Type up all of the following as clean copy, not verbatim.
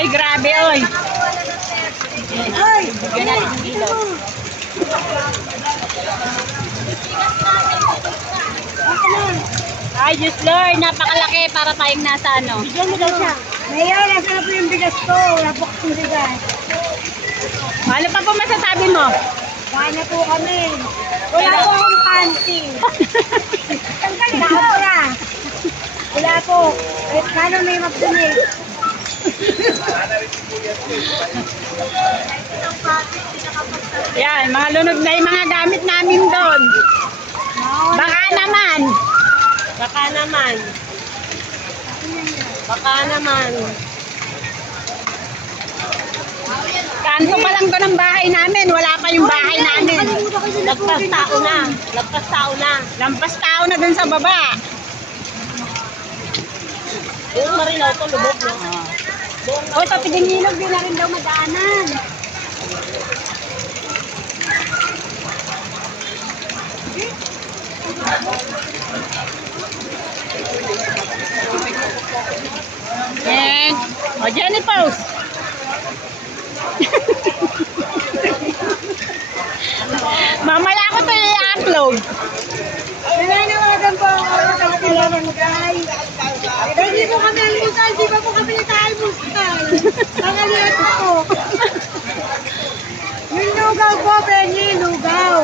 Ay, grabe, oy. Ay, Bigyan natin ng ilaw. Ay, Diyos Lord, napakalaki para tayong nasa ano. bigyan mo daw siya. Mayor, nasa na po yung bigas ko. Wala po akong bigas. Ano pa po masasabi mo? Kain na po kami. Wala po akong panty. Nakapura. Wala po. Eh, kano may mag-donate? Yan, mga lunod na yung mga gamit namin doon. Baka naman. Baka naman. Baka naman. Kanto pa lang to ng bahay namin. Wala pa yung bahay namin. Lagpas tao na. Lagpas tao na. Lampas tao na dun sa baba. Yung marinaw to, lubog no? O, sa Pidingilog, di na rin daw madaanan. Yan. O, Jenny Pose. Mamala ko to i-upload. Nananawagan po ako sa kailangan guys. Hindi po kami almusal, di ba po kami naka-almusal? Pangaliat po. Yung lugaw po, Benny, lugaw.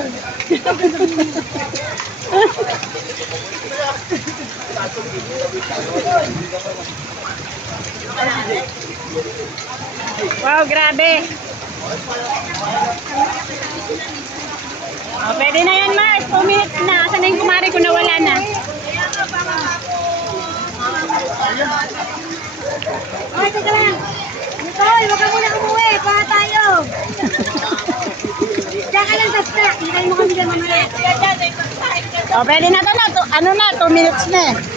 Wow, grabe. O, pwede na yan, Mars. 2 minutes na. Asan na yung kumari ko na wala na? Okay, teka lang. Nicole, wag ka muna umuwi. Para tayo. Diyan ka lang sa snack. Hintayin mo kami dyan mamaya. O, pwede na to na. Ano na, 2 minutes na eh.